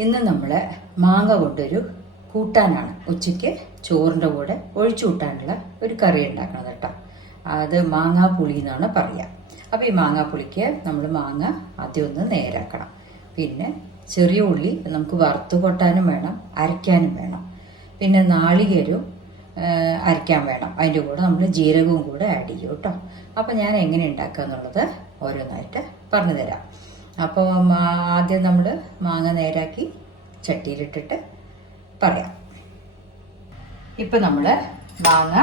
ഇന്ന് നമ്മൾ മാങ്ങ കൊണ്ടൊരു കൂട്ടാനാണ്. ഉച്ചയ്ക്ക് ചോറിന്റെ കൂടെ ഒഴിച്ചു കൂട്ടാനുള്ള ഒരു കറി ഉണ്ടാക്കണം കേട്ടോ. അത് മാങ്ങാപ്പുളി എന്നാണ് പറയുക അപ്പോൾ ഈ മാങ്ങാപ്പുളിക്ക് നമ്മൾ മാങ്ങ ആദ്യം ഒന്ന് നേരാക്കണം. പിന്നെ ചെറിയ ഉള്ളി നമുക്ക് വറുത്ത് കൊട്ടാനും വേണം അരയ്ക്കാനും വേണം. പിന്നെ നാളികേരവും അരയ്ക്കാൻ വേണം. അതിന്റെ കൂടെ നമ്മൾ ജീരകവും കൂടെ ആഡ് ചെയ്യും കേട്ടോ. അപ്പോൾ ഞാൻ എങ്ങനെ ഉണ്ടാക്കുക എന്നുള്ളത് ഓരോന്നായിട്ട് പറഞ്ഞു തരാം. അപ്പോൾ ആദ്യം നമ്മൾ മാങ്ങ നേരാക്കി ചട്ടിയിലിട്ടിട്ട് പറയാം. ഇപ്പം നമ്മൾ മാങ്ങ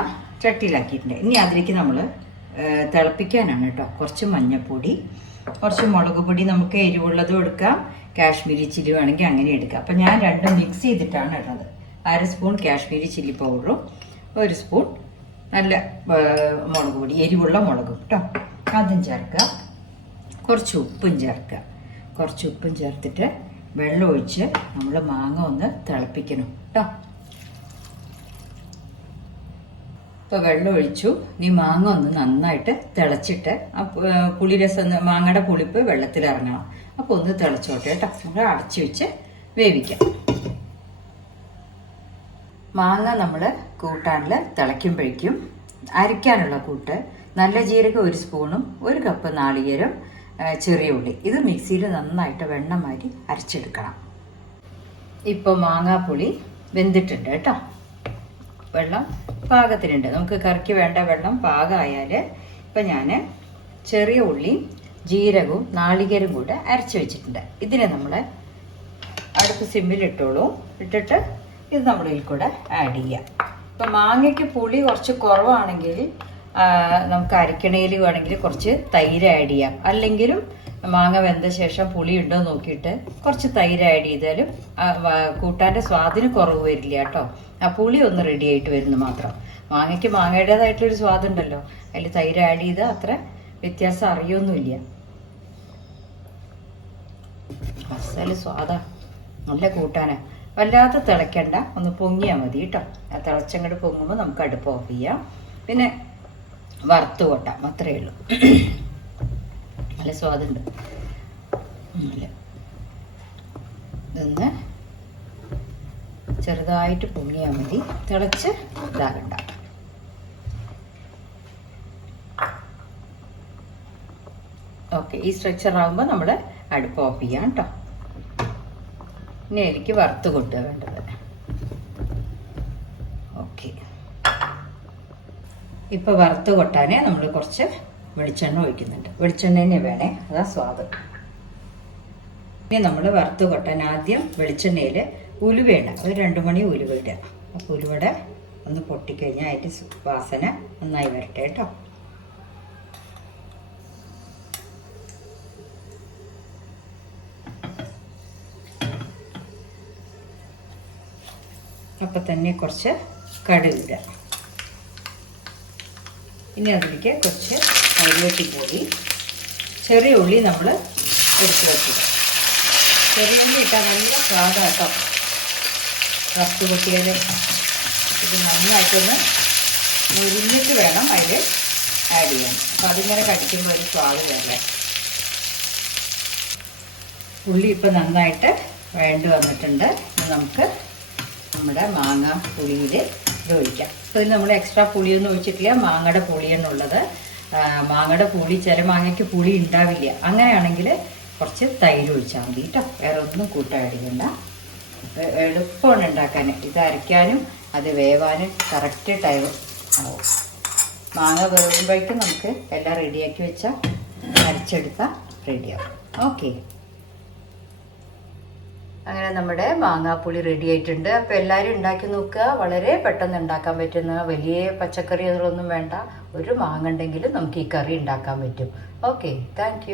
ചട്ടിയിലാക്കിയിട്ടുണ്ട്. ഇനി അതിലേക്ക് നമ്മൾ തിളപ്പിക്കാനാണ് കേട്ടോ. കുറച്ച് മഞ്ഞൾപ്പൊടി കുറച്ച് മുളക് പൊടി നമുക്ക് എരിവുള്ളതും എടുക്കാം. കാശ്മീരി ചില്ലി വേണമെങ്കിൽ അങ്ങനെ എടുക്കാം. അപ്പം ഞാൻ രണ്ടും മിക്സ് ചെയ്തിട്ടാണ് ഇടുന്നത്. അര സ്പൂൺ കാശ്മീരി ചില്ലി പൗഡറും ഒരു സ്പൂൺ നല്ല മുളക് പൊടി എരിവുള്ള മുളകും കേട്ടോ. അതും ചേർക്കുക കുറച്ച് ഉപ്പും ചേർക്കുക കുറച്ച് ഉപ്പും ചേർത്തിട്ട് വെള്ളം ഒഴിച്ച് നമ്മൾ മാങ്ങ ഒന്ന് തിളപ്പിക്കണം കേട്ടോ ഇപ്പോൾ വെള്ളം ഒഴിച്ചു. നീ മാങ്ങ ഒന്ന് നന്നായിട്ട് തിളച്ചിട്ട് ആ പുളിരസം മാങ്ങയുടെ പുളിപ്പ് വെള്ളത്തിൽ ഇറങ്ങണം. അപ്പോൾ ഒന്ന് തിളച്ചോട്ടെ കേട്ടോ നമ്മൾ അടച്ചു വെച്ച് വേവിക്കാം. മാങ്ങ നമ്മൾ കൂട്ടാനിൽ തിളയ്ക്കുമ്പോഴേക്കും അരിക്കാനുള്ള കൂട്ട് നല്ല ജീരകം ഒരു സ്പൂണും ഒരു കപ്പ് നാളികേരം ചെറിയ ഉള്ളി. ഇത് മിക്സിയിൽ നന്നായിട്ട് വെണ്ണ മാറ്റി അരച്ചെടുക്കണം. ഇപ്പോൾ മാങ്ങാപ്പുളി വെന്തിട്ടുണ്ട് കേട്ടോ. വെള്ളം പാകത്തിനുണ്ട്. നമുക്ക് കറിക്ക് വേണ്ട വെള്ളം പാകമായാൽ ഇപ്പം ഞാൻ ചെറിയ ഉള്ളിയും ജീരകവും നാളികേരും കൂടെ അരച്ച് വെച്ചിട്ടുണ്ട്. ഇതിനെ നമ്മൾ അടുപ്പ് സിമ്മിൽ ഇട്ടോളൂ. ഇട്ടിട്ട് ഇത് നമ്മളിൽ കൂടെ ആഡ് ചെയ്യുക ഇപ്പം മാങ്ങയ്ക്ക് പുളി കുറച്ച് കുറവാണെങ്കിൽ നമുക്ക് അരക്കണയിൽ വേണമെങ്കിൽ കുറച്ച് തൈര് ആഡ് ചെയ്യാം. അല്ലെങ്കിലും മാങ്ങ വെന്ത ശേഷം പുളി ഉണ്ടോ നോക്കിയിട്ട് കുറച്ച് തൈര് ആഡ് ചെയ്താലും കൂട്ടാന്റെ സ്വാദിന് കുറവ് വരില്ല കേട്ടോ. ആ പുളി ഒന്ന് റെഡി ആയിട്ട് വരുന്നു മാത്രം. മാങ്ങയ്ക്ക് മാങ്ങയുടേതായിട്ടുള്ളൊരു സ്വാദുണ്ടല്ലോ അതിൽ തൈര് ആഡ് ചെയ്ത് അത്ര വ്യത്യാസം അറിയൊന്നുമില്ല. അസൽ സ്വാദാ. നല്ല കൂട്ടാന. വല്ലാതെ തിളയ്ക്കണ്ട ഒന്ന് പൊങ്ങിയാൽ മതി കേട്ടോ. ആ തിളച്ചങ്ങോട്ട് പൊങ്ങുമ്പോൾ നമുക്ക് അടുപ്പ് ഓഫ് ചെയ്യാം. പിന്നെ വറുത്ത് കൊട്ടാം അത്രയേ ഉള്ളൂ. നല്ല സ്വാദുണ്ട്. നല്ല. ഇതൊന്ന് ചെറുതായിട്ട് പൊങ്ങിയാൽ മതി. തിളച്ച് ഇതാകണ്ട. ഓക്കെ ഈ സ്ട്രെച്ചർ ആകുമ്പോൾ നമ്മൾ അടുപ്പ് ഓഫ് ചെയ്യാം കേട്ടോ ഇനി എനിക്ക് വറുത്ത് കൊട്ടുക വേണ്ടത്. ഇപ്പോൾ വറുത്ത് കൊട്ടാൻ നമ്മൾ കുറച്ച് വെളിച്ചെണ്ണ ഒഴിക്കുന്നുണ്ട്. വെളിച്ചെണ്ണ വേണേ. അതാ സ്വാദ്. ഇനി നമ്മൾ വറുത്ത് കൊട്ടാൻ ആദ്യം വെളിച്ചെണ്ണയിൽ ഉലുവയാണ് ഒരു രണ്ട് മണി ഉലുവ ഇടുക. അപ്പോൾ ഉലുവയുടെ ഒന്ന് പൊട്ടിക്കഴിഞ്ഞാൽ അതിന്റെ വാസന നന്നായി വരട്ടെ കേട്ടോ. അപ്പം തന്നെ കുറച്ച് കടുക് ഇടുക. ഇനി അതിലേക്ക് കുറച്ച് കരിവേപ്പിപ്പൊടി ചെറിയ ഉള്ളി നമ്മൾ എടുത്ത് വെക്കുക. ചെറിയ ഉള്ളി ഇട്ടാൽ നല്ല സ്വാദാട്ടം വറുത്ത് കൊട്ടിയാൽ ഇത് നന്നായിട്ടൊന്ന് മുരിഞ്ഞിട്ട് വേണം അതിൽ ആഡ് ചെയ്യാൻ. അപ്പം അതിങ്ങനെ കടിക്കുമ്പോൾ ഒരു സ്വാദ് വരല്ലേ. ഉള്ളി ഇപ്പം നന്നായിട്ട് വേണ്ടി വന്നിട്ടുണ്ട്. നമുക്ക് നമ്മുടെ മാങ്ങ പുളിയിൽ ഇത് ഒഴിക്കാം അപ്പോൾ ഇത് നമ്മൾ എക്സ്ട്രാ പുളിയൊന്നും ഒഴിച്ചിട്ടില്ല. മാങ്ങയുടെ പുളിയെന്നുള്ളത് മാങ്ങയുടെ പുളി ചില മാങ്ങയ്ക്ക് പുളി ഉണ്ടാവില്ല. അങ്ങനെയാണെങ്കിൽ കുറച്ച് തൈര് ഒഴിച്ചാൽ മതി കേട്ടോ. വേറെ ഒന്നും കൂട്ടാടിക്കണ്ട അപ്പോൾ എളുപ്പമാണ് ഉണ്ടാക്കാൻ ഇത് അരയ്ക്കാനും അത് വേവാനും കറക്റ്റ് ടൈം ആവും മാങ്ങ വേവുമ്പോഴേക്കും നമുക്ക് എല്ലാം റെഡിയാക്കി വെച്ചാൽ അരച്ചെടുത്താൽ റെഡിയാവും ഓക്കെ അങ്ങനെ നമ്മുടെ മാങ്ങാപ്പുളി റെഡി ആയിട്ടുണ്ട്. അപ്പോൾ എല്ലാവരും ഉണ്ടാക്കി നോക്കുക. വളരെ പെട്ടെന്ന് ഉണ്ടാക്കാൻ പറ്റുന്ന വലിയ പച്ചക്കറികളൊന്നും വേണ്ട. ഒരു മാങ്ങ ഉണ്ടെങ്കിൽ നമുക്ക് ഈ കറി ഉണ്ടാക്കാൻ പറ്റും. Okay thank